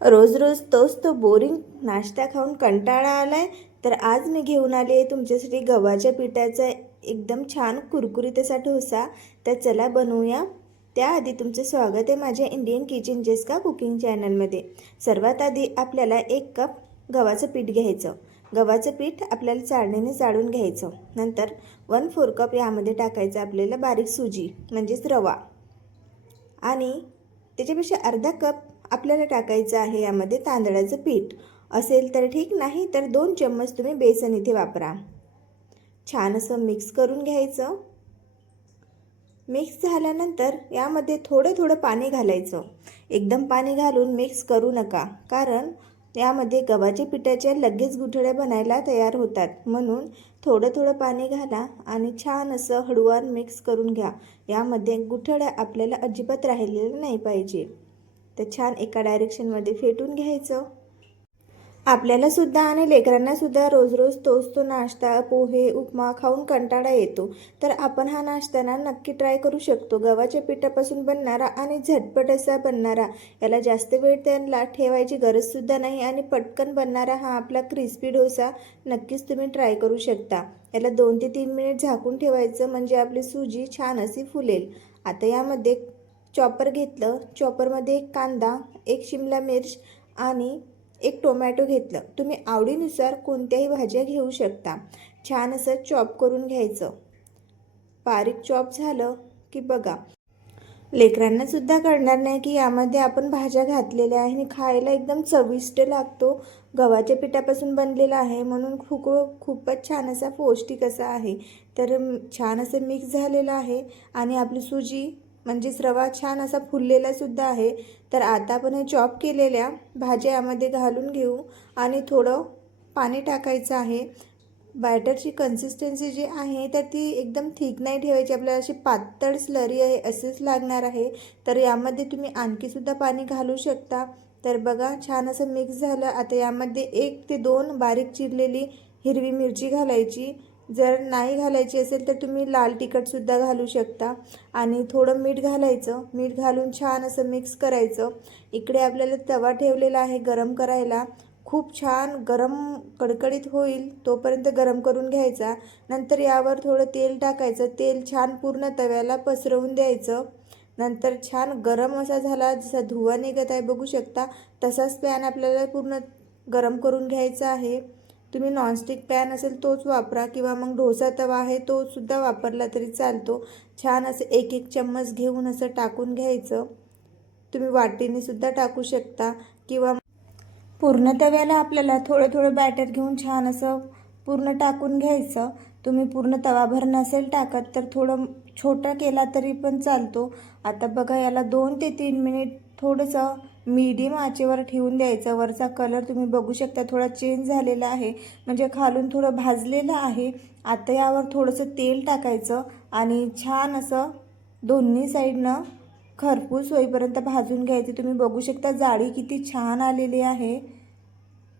रोज रोज तोच तो बोरिंग नाश्ता खाऊन कंटाळा आलाय, तर आज मी घेऊन आली आहे तुमच्यासाठी गव्हाच्या पिठाचा एकदम छान कुरकुरीत असा डोसा. तर चला बनवूया. त्याआधी तुमचं स्वागत आहे माझ्या इंडियन किचन जेस्का कुकिंग चॅनलमध्ये. सर्वात आधी आपल्याला 1 कप गव्हाचं पीठ घ्यायचं. गव्हाचं पीठ आपल्याला चाळणीने चाळून घ्यायचं. नंतर 1/4 कप यामध्ये टाकायचं आपल्याला बारीक सुजी म्हणजेच रवा, आणि त्याच्यापेक्षा अर्धा कप आपल्याला टाकायचं आहे यामध्ये तांदळाचं पीठ. असेल तर ठीक, नाही तर 2 चम्मच तुम्ही बेसन इथे वापरा. छान असं मिक्स करून घ्यायचं. मिक्स झाल्यानंतर यामध्ये थोडं थोडं पाणी घालायचं. एकदम पाणी घालून मिक्स करू नका, कारण यामध्ये गव्हाच्या पिठाच्या लगेच गुठळ्या बनायला तयार होतात. म्हणून थोडं थोडं पाणी घाला आणि छान असं हळूवार मिक्स करून घ्या. यामध्ये गुठळ्या आपल्याला अजिबात राहिलेल्या नाही पाहिजे. तर छान एका डायरेक्शनमध्ये फेटून घ्यायचं. आपल्याला सुद्धा आणि लेकरांना सुद्धा रोज रोज तोच तो नाश्ता, पोहे, उपमा खाऊन कंटाळा येतो. तर आपण हा नाश्ता नक्की ट्राय करू शकतो. गव्हाच्या पिठापासून बनणारा आणि झटपट असा बनणारा, याला जास्त वेळ त्याला ठेवायची गरजसुद्धा नाही आणि पटकन बनणारा हा आपला क्रिस्पी डोसा नक्कीच तुम्ही ट्राय करू शकता. याला 2 ते 3 मिनिट झाकून ठेवायचं, म्हणजे आपली सुजी छान अशी फुलेल. आता यामध्ये चॉपर घेतलं. चॉपरमध्ये 1 कांदा, 1 शिमला मिर्च आणि 1 टोमॅटो घेतलं. तुम्ही आवडीनुसार कोणत्याही भाज्या घेऊ शकता. छान असं चॉप करून घ्यायचं. बारीक चॉप झालं की बघा, लेकरांना सुद्धा कळणार नाही की यामध्ये आपण भाज्या घातलेल्या आहे आणि खायला एकदम चविष्ट लागतो. गव्हाच्या पिठापासून बनलेला आहे म्हणून खूपच छान असा पौष्टिक असा आहे. तर छान असं मिक्स झालेलं आहे आणि आपली सुजी म्हणजेच रवा छान असा फुललेला सुद्धा आहे. तर आता आपण हे चॉप केलेल्या भाज्या यामध्ये घालून घेऊ आणि थोडं पाणी टाकायचं आहे. बॅटरची कन्सिस्टन्सी जी आहे तर ती एकदम थिक नाही ठेवायची, आपल्याला अशी पातळ स्लरी आहे असेच लागणार आहे. तर यामध्ये तुम्ही आणखीसुद्धा पाणी घालू शकता. तर बघा, छान असं मिक्स झालं. आता यामध्ये 1 ते 2 बारीक चिरलेली हिरवी मिरची घालायची. जर नाही घालायची असेल तर तुम्ही लाल तिखटसुद्धा घालू शकता. आणि थोडं मीठ घालायचं. मीठ घालून छान असं मिक्स करायचं. इकडे आपल्याला तवा ठेवलेला आहे गरम करायला. खूप छान गरम कडकडीत होईल तोपर्यंत गरम करून घ्यायचा. नंतर यावर थोडं तेल टाकायचं. तेल छान पूर्ण तव्याला पसरवून द्यायचं. नंतर छान गरम असा झाला, जसा धुवा निघत आहे बघू शकता, तसाच पॅन आपल्याला पूर्ण गरम करून घ्यायचा आहे. तुम्ही नॉनस्टिक पॅन असेल तोच वापरा, किंवा मग डोसा तवा आहे तो सुद्धा वापरला तरी चालतो. छान असं 1-1 चम्मच घेऊन असं टाकून घ्यायचं. तुम्ही वाटीने सुद्धा टाकू शकता, किंवा पूर्ण तव्याला आपल्याला थोडं थोडं बॅटर घेऊन छान असं पूर्ण टाकून घ्यायचं. तुम्ही पूर्ण तवाभर नसेल टाकत तर थोडं छोटा केला तरी पण चालतो. आता बघा, याला 2 ते 3 मिनिट थोडंसं मीडियम आचेवर ठेवून द्यायचं. वरचा कलर तुम्ही बघू शकता थोडा चेंज झालेला आहे, म्हणजे खालून थोडं भाजलेलं आहे. आता यावर थोडंसं तेल टाकायचं आणि छान असं दोन्ही साईडनं खरपूस होईपर्यंत भाजून घ्यायचे. तुम्ही बघू शकता जाळी किती छान आलेली आहे.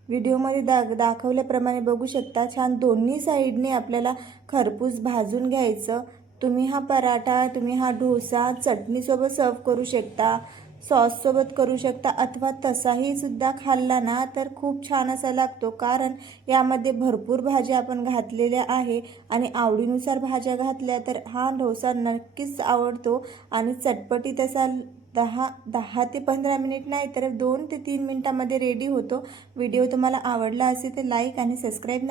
व्हिडिओमध्ये दाखवल्याप्रमाणे बघू शकता. छान दोन्ही साईडने आपल्याला खरपूस भाजून घ्यायचं. तुम्ही हा पराठा, तुम्ही हा डोसा चटणीसोबत सर्व करू शकता, सॉससोबत करू शकता, अथवा तसाही सुद्धा खाल्ला ना तर खूप छान असा लागतो. कारण यामध्ये भरपूर भाज्या आपण घातलेल्या आहे आणि आवडीनुसार भाज्या घातल्या तर हा डोसा नक्कीच आवडतो आणि चटपटीत असा 10 ते 15 मिनिट नाही तर 2 ते 3 मिनिटामध्ये रेडी होतो. व्हिडिओ तुम्हाला आवडला असेल तर लाईक आणि सबस्क्राईब